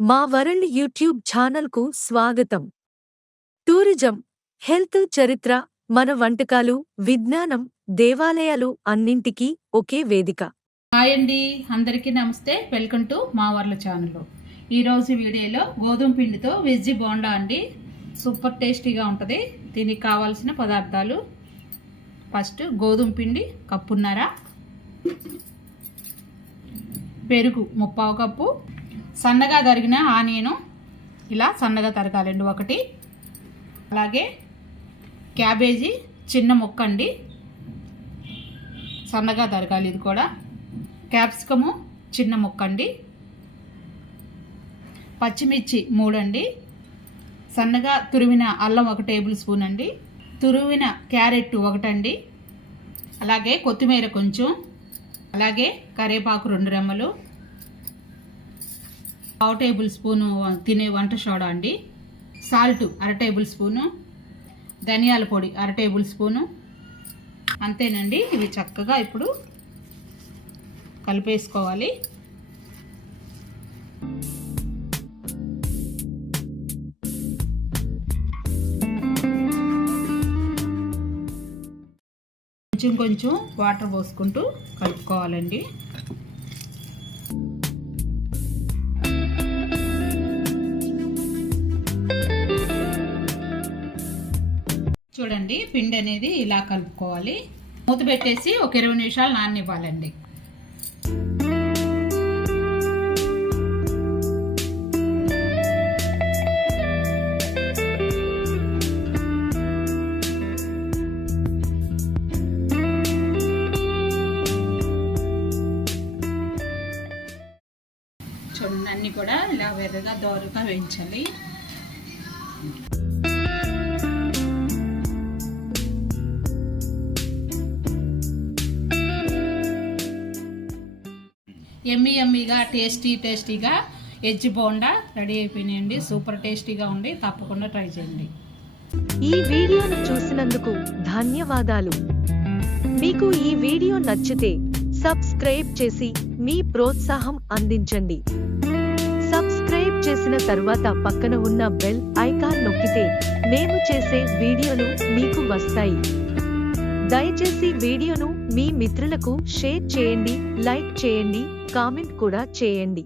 మా world YouTube ఛానల్కు స్వాగతం. టూరిజం హెల్త్ చరిత్ర మన వంటకాలు విజ్ఞానం దేవాలయాలు అన్నింటికీ ఒకే వేదిక. హాయ్ అండి అందరికీ నమస్తే. వెల్కమ్ టు మా వర్ల ఛానల్ ఈరోజు వీడియోలో గోధుమ పిండితో వెజ్ బోండా అండి. సూపర్ టేస్టీగా ఉంటుంది. దీనికి కావాల్సిన పదార్థాలు. ఫస్ట్ గోధుమ పిండి కప్పున్నారా. పెరుగు ముప్పావు కప్పు. సన్నగా తరిగిన ఆనియను ఇలా సన్నగా తరగాలండి ఒకటి. అలాగే క్యాబేజీ చిన్న ముక్క అండి. సన్నగా తరగాలి ఇది కూడా. క్యాప్సికము చిన్న ముక్క అండి. పచ్చిమిర్చి మూడండి సన్నగా తురిమిన అల్లం ఒక టేబుల్ స్పూన్ అండి. తురిమిన క్యారెట్ ఒకటండి అలాగే కొత్తిమీర కొంచెం. అలాగే కరివేపాకు రెండు రెమ్మలు. పావు టేబుల్ స్పూను తినే వంట సోడా అండి. సాల్ట్ అర టేబుల్ స్పూను. ధనియాల పొడి అర టేబుల్ స్పూను. అంతేనండి. ఇవి చక్కగా ఇప్పుడు కలిపేసుకోవాలి. కొంచెం కొంచెం వాటర్ పోసుకుంటూ కలుపుకోవాలండి. చూడండి పిండి అనేది ఇలా కలుపుకోవాలి. మూత పెట్టేసి ఒక ఇరవై నిమిషాలు నాననివ్వాలండి. చూడండి అన్ని కూడా ఇలా వెర్రగా దోరగా వేయించాలి. ఎమ్మి ఎమ్మిగా టేస్టీ టేస్టీగా ఎజ్జి బోండా రెడీ అయిపోయినాయండి. సూపర్ టేస్టీగా ఉండి తప్పకుండా ట్రై చేయండి. ఈ వీడియోను చూసినందుకు ధన్యవాదాలు. మీకు ఈ వీడియో నచ్చితే సబ్స్క్రైబ్ చేసి మీ ప్రోత్సాహం అందించండి. సబ్స్క్రైబ్ చేసిన తర్వాత పక్కన ఉన్న బెల్ ఐకాన్ నొక్కితే మేము చేసే వీడియోలు మీకు వస్తాయి. దయచేసి వీడియోను మీ మిత్రులకు షేర్ చేయండి లైక్ చేయండి కామెంట్ కూడా చేయండి.